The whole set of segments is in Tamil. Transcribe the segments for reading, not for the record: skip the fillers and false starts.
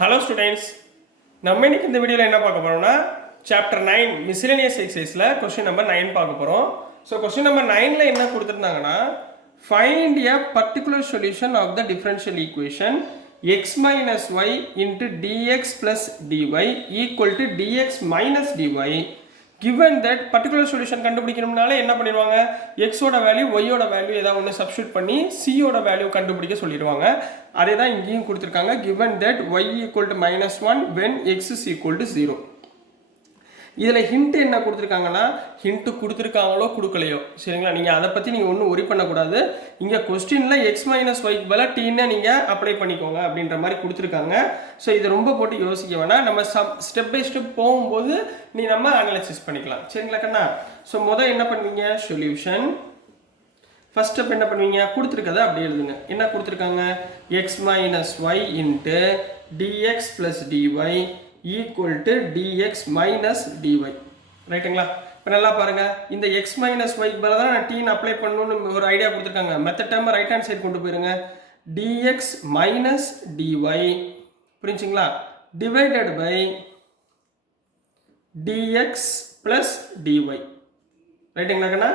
ஹலோ ஸ்டூடெண்ட்ஸ், நம்ம இன்னைக்கு இந்த வீடியோவில் என்ன பார்க்க போகிறோம்னா சாப்டர் 9 மிஸ்லேனியஸ் எக்ஸசைஸில் கொஸ்டின் நம்பர் 9 பார்க்க போகிறோம். ஸோ கொஸ்டின் நம்பர் 9ல் என்ன கொடுத்துருந்தாங்கன்னா, find a particular solution of the differential equation x minus y into dx plus dy equal to dx minus dy. given that particular solution கண்டுபிடிக்கணும்னால என்ன பண்ணிடுவாங்க, எக்ஸோட வேல்யூ ஒய்யோட வேல்யூ ஏதாவது ஒன்று சப்ஸ்டியூட் பண்ணி சியோட வேல்யூ கண்டுபிடிக்க சொல்லிடுவாங்க. அதே தான் இங்கேயும் கொடுத்துருக்காங்க. given that y equal to -1 when x is equal to 0. இதில் ஹிண்ட் என்ன கொடுத்துருக்காங்கன்னா, ஹிண்ட் கொடுத்துருக்காங்களோ கொடுக்கலையோ சரிங்களா, நீங்கள் அதை பற்றி நீங்கள் ஒன்றும் ஒரி பண்ணக்கூடாது. இங்கே கொஸ்டினில் எக்ஸ் மைனஸ் ஒய்க்கு பதிலாக டீன்னு நீங்கள் அப்ளை பண்ணிக்கோங்க அப்படின்ற மாதிரி கொடுத்துருக்காங்க. ஸோ இதை ரொம்ப போட்டு யோசிக்க வேணாம், நம்ம ஸ்டெப் பை ஸ்டெப் போகும்போது நம்ம அனலைசிஸ் பண்ணிக்கலாம் சரிங்களா கண்ணா. ஸோ முதல் என்ன பண்ணுவீங்க, சொல்யூஷன். ஃபர்ஸ்ட் ஸ்டெப் என்ன பண்ணுவீங்க, கொடுத்துருக்கதை அப்படி எழுதுங்க. என்ன கொடுத்துருக்காங்க, x minus y into dx plus dy equal to dx minus dy. ரைட்டுங்களா. இப்போ நல்லா பாருங்கள், இந்த எக்ஸ் மைனஸ் ஒய்க்கு பதிலாக தான் நான் டீன் அப்ளை பண்ணணும்னு ஒரு ஐடியா கொடுத்துருக்காங்க. Method time right hand side கொண்டு போயிருங்க. டிஎக்ஸ் மைனஸ் டிஒய் புரிஞ்சுங்களா, divided by dx plus dy. ரைட்டுங்களா கண்ணா.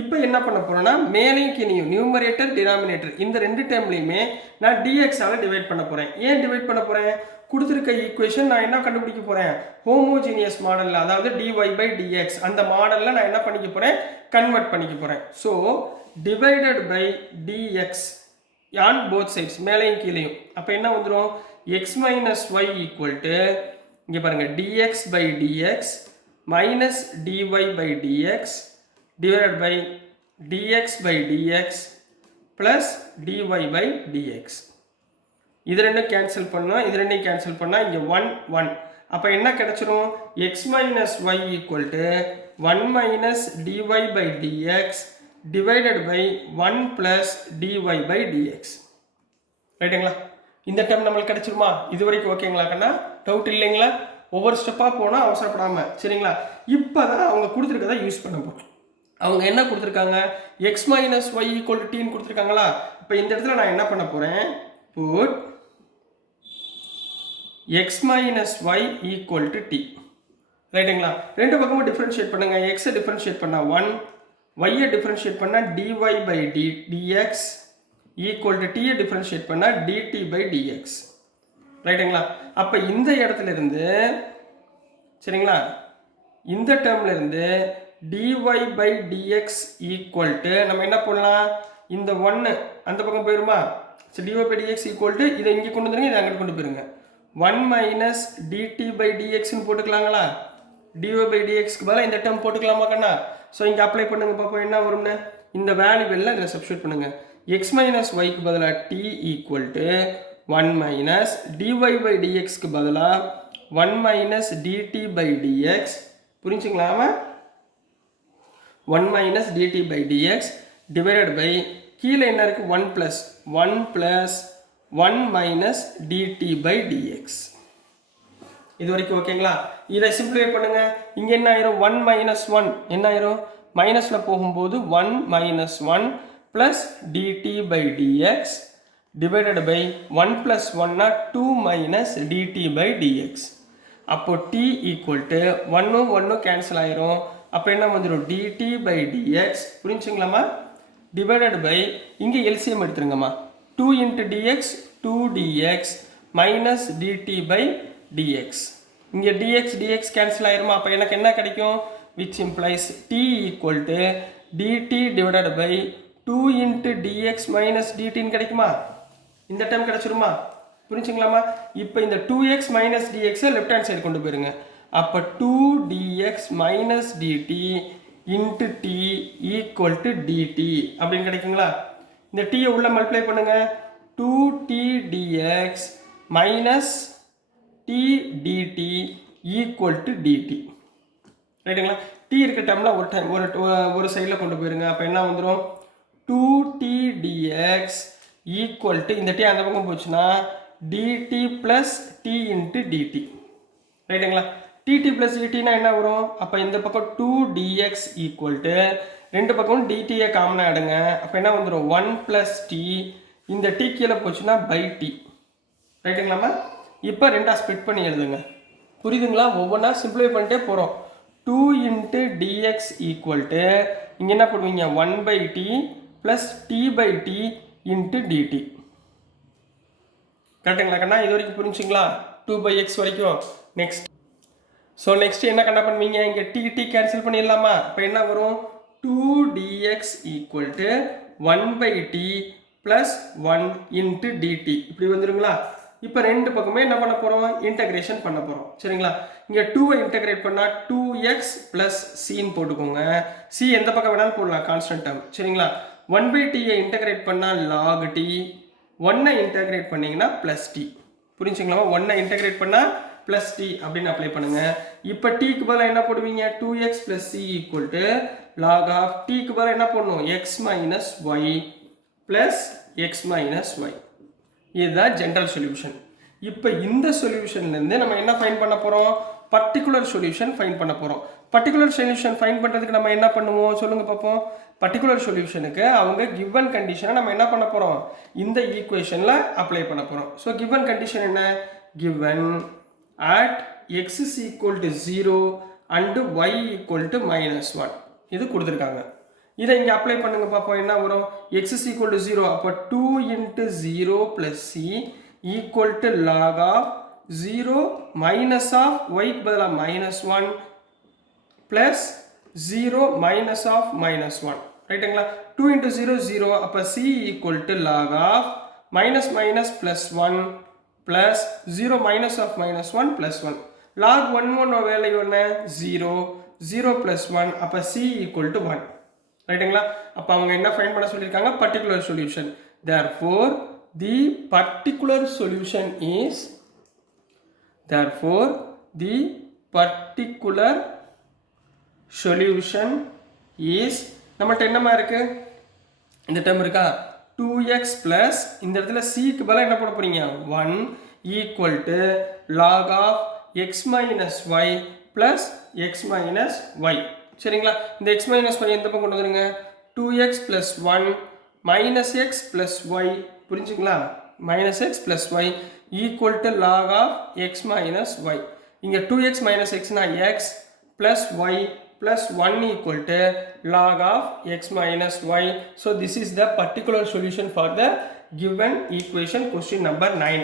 இப்போ என்ன பண்ண போகிறோன்னா, மேலையும் கீழையும் நியூமரேட்டர் டினாமினேட்டர் இந்த ரெண்டு டைம்லையுமே நான் டிஎக்ஸால் டிவைட் பண்ண போகிறேன். ஏன் டிவைட் பண்ண போகிறேன், கொடுத்துருக்க ஈக்குவேஷன் நான் என்ன கண்டுபிடிக்க போகிறேன், ஹோமோஜீனியஸ் மாடலில், அதாவது டிஒய் பை டிஎக்ஸ் அந்த மாடலில் நான் என்ன பண்ணிக்க போகிறேன், கன்வெர்ட் பண்ணிக்க போகிறேன். So divided by dx on both sides மேலையும் கீழையும். அப்போ என்ன வந்துடும், x minus y equal to இங்கே பாருங்கள் dx by dx minus dy by dx divided by dx by dx plus dy by dx. இது ரெண்டும் கேன்சல் பண்ணோம், இது ரெண்டையும் கேன்சல் பண்ணால் இங்கே 1 1. அப்போ என்ன கிடைச்சிரும், x minus y equal to 1 minus dy by dx divided by 1 plus dy by dx. ரைட்டுங்களா. இந்த டைம் நம்மளுக்கு கிடைச்சிருமா, இது வரைக்கும் ஓகேங்களா கண்ணா, டவுட் இல்லைங்களா. ஒவ்வொரு ஸ்டெப்பாக போனால் அவசரப்படாமல் சரிங்களா. இப்போ தான் அவங்க கொடுத்துருக்கதை யூஸ் பண்ண போகிறோம். அவங்க என்ன கொடுத்துருக்காங்க, x minus y equal to டீன்னு கொடுத்துருக்காங்களா. இப்போ இந்த இடத்துல நான் என்ன பண்ண போகிறேன், put x minus y equal to t. ரைட்டுங்களா. ரெண்டு பக்கமும் டிஃப்ரென்ஷியேட் பண்ணுங்க. எக்ஸை டிஃப்ரென்ஷியேட் பண்ணால் 1, ஒய்யை டிஃப்ரென்ஷியேட் பண்ணால் dy by dx equal to டியை டிஃப்ரென்ஷியேட் பண்ணால் டிடி பை டிஎக்ஸ். ரைட்டுங்களா. அப்போ இந்த இடத்துல இருந்து சரிங்களா, இந்த டேர்ம்ல இருந்து dy by dx equal to நம்ம என்ன பண்ணலாம், இந்த 1 அந்த பக்கம் போயிருமா. சரி, dy by dx equal to இதை இங்கே கொண்டு வந்துருங்க, இதை அங்கே கொண்டு போயிருங்க. 1 minus dt by dx ன்னு போட்டுக்கலாங்களா. dy by dx க்கு பதிலாக இந்த டேர்ம் போட்டுக்கலாமா கண்ணா. ஸோ இங்கே அப்ளை பண்ணுங்க பார்ப்போம் என்ன வரும்னு. இந்த வேல்யூ எல்லாம் இதில் சப்ஸ்டியூட் பண்ணுங்க. x minus y க்கு பதிலாக t equal to 1 minus dy by dx க்கு பதிலாக 1 minus dt by dx. புரிஞ்சுங்களாமா. 1 minus dt by dx divided by கீழே என்ன இருக்கு, 1 plus 1 minus dt by dx. இது வரைக்கும் ஓகேங்களா. இதை சிம்பிளிஃபை பண்ணுங்க. இங்க என்ன ஆயிரும், 1 minus 1 என்ன ஆயிரும், மைனஸ்ல போகும்போது 1 minus 1 plus dt by dx divided by 1 plus 1 2 minus dt by dx. அப்போ t equal to 1 1 கேன்சல் ஆயிரும். அப்போ என்ன வந்துடும், dt by dx புரிஞ்சுங்களாமா, டிவைடட் பை இங்கே எல்சிஎம் எடுத்துருங்கம்மா. 2 into dx 2 dx minus dt by dx. இங்கே dx கேன்சல் ஆயிருமா. அப்போ எனக்கு என்ன கிடைக்கும், which implies t equal to dt divided by 2 into dx minus dt கிடைக்குமா. இந்த டைம் கிடைச்சிருமா, புரிஞ்சுங்களாமா. இப்போ இந்த 2x minus dx left hand side கொண்டு போயிருங்க. அப்போ 2dx minus dt into t equal to dt அப்படின்னு கிடைக்குங்களா. இந்த டீயை உள்ள மல்டிப்ளை பண்ணுங்க. 2t dx minus t dt equal to dt. ரைட்டுங்களா. t இருக்க டைம்ல ஒரு டைம் ஒரு சைடில் கொண்டு போயிருங்க. அப்போ என்ன வந்துடும், 2t dx equal to இந்த t அந்த பக்கம் போச்சுன்னா dt plus t into dt. ரைட்டுங்களா. dt plus dt என்ன வரும், அப்போ இந்த பக்கம் 2dx equal to ரெண்டு பக்கம் dt காமனாக எடுங்க. அப்போ என்ன வந்துடும், 1 plus t இந்த t கீழே போச்சுன்னா by t. ரைட்டுங்களாமா. இப்போ ரெண்டாக ஸ்ப்ளிட் பண்ணி எழுதுங்க. புரியுதுங்களா? ஒவ்வொன்றா சிம்பிளை பண்ணிட்டே போகிறோம். 2 இன்ட்டு டிஎக்ஸ் ஈக்குவல் டு இங்கே என்ன பண்ணுவீங்க 1/t plus t/t into DD. கரெக்டுங்களா கண்ணா? இது வரைக்கும் புரிஞ்சுங்களா? 2/x வரைக்கும். நெக்ஸ்ட் நெக்ஸ்ட் என்ன கண்ணா பண்ணுவீங்க? இங்கே டி கேன்சல் பண்ணிடலாமா? இப்போ என்ன வரும்? 2dx equal to 1/t plus 1 into dt இப்படி வந்துடுங்களா? இப்போ ரெண்டு பக்கமே என்ன பண்ண போகிறோம்? இன்டகிரேஷன் பண்ண போகிறோம். சரிங்களா? இங்கே 2வை இன்டகிரேட் பண்ணால் 2x ப்ளஸ் சின்னு போட்டுக்கோங்க. சி எந்த பக்கம் வேணாலும் போடலாம், கான்ஸ்டன்ட் டேர்ம். சரிங்களா? 1/tயை இன்டகிரேட் பண்ணால் log t, 1ஐ இன்டகிரேட் பண்ணிங்கன்னா ப்ளஸ் டி. புரிஞ்சுங்களா? 1ஐ இன்டகிரேட் பண்ணால் ப்ளஸ் டி அப்படின்னு அப்ளை பண்ணுங்க. இப்போ டீக்கு பதிலாக என்ன போடுவீங்க? 2x plus c equal to log of டீக்கு பதிலாக என்ன பண்ணணும்? X minus y plus x minus y. இதுதான் ஜென்ரல் சொல்யூஷன். இப்போ இந்த சொல்யூஷன்லேருந்து நம்ம என்ன ஃபைன் பண்ண போகிறோம்? பர்டிகுலர் சொல்யூஷன் ஃபைன் பண்ண போகிறோம். பர்டிகுலர் சொல்யூஷன் ஃபைன் பண்ணுறதுக்கு நம்ம என்ன பண்ணுவோம் சொல்லுங்கள் பார்ப்போம். பர்டிகுலர் சொல்யூஷனுக்கு அவங்க கிவன் கண்டிஷனை நம்ம என்ன பண்ண போகிறோம்? இந்த ஈக்குவேஷனில் அப்ளை பண்ண போகிறோம். ஸோ கிவன் கண்டிஷன் என்ன? Given at x is equal to 0 and y equal to -1 இது கொடுத்துருக்காங்க. இதை இங்கே அப்ளை பண்ணுங்க பார்ப்போம். என்ன வரும்? x is equal to 0 அப்போ 2 into 0 plus c equal to log of 0 minus of y க்கு பதிலாக -1 plus 0 minus of -1. ரைட்டுங்களா? 2 into 0 0 அப்போ c equal to log of minus minus plus 1 plus 0 minus of -1 plus 1. log 1 value என்ன? 0 0 plus 1 அப்போ c equal to 1. ரைட்டுங்களா? அப்போ அவங்க என்ன ஃபைண்ட் பண்ண சொல்லியிருக்காங்க? Particular solution. therefore the particular solution is நம்மகிட்ட என்னமா இருக்கு? இந்த டேர்ம் இருக்கா? 2x plus இந்த இடத்துல cக்கு பதிலாக என்ன போட போறீங்க? 1 equal to log of x minus y plus x minus y. சரிங்களா? இந்த x minus y எந்த பக்கம் கொண்டு வந்துருங்க? 2x plus 1 minus x plus y. புரிஞ்சுங்களா? minus x plus y equal to log of x minus y. இங்க 2x minus x னா x plus y plus 1 equal to log of x minus y. So this is the particular solution for the given equation question number 9.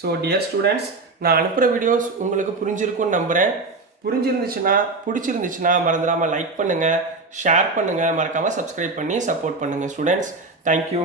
So dear students, நான் அனுப்புகிற வீடியோஸ் உங்களுக்கு புரிஞ்சிருக்கும்னு நம்புகிறேன். பிடிச்சிருந்துச்சுன்னா மறந்துடாமல் லைக் பண்ணுங்கள், ஷேர் பண்ணுங்கள், மறக்காமல் சப்ஸ்கிரைப் பண்ணி சப்போர்ட் பண்ணுங்கள் ஸ்டூடெண்ட்ஸ். தேங்க்யூ.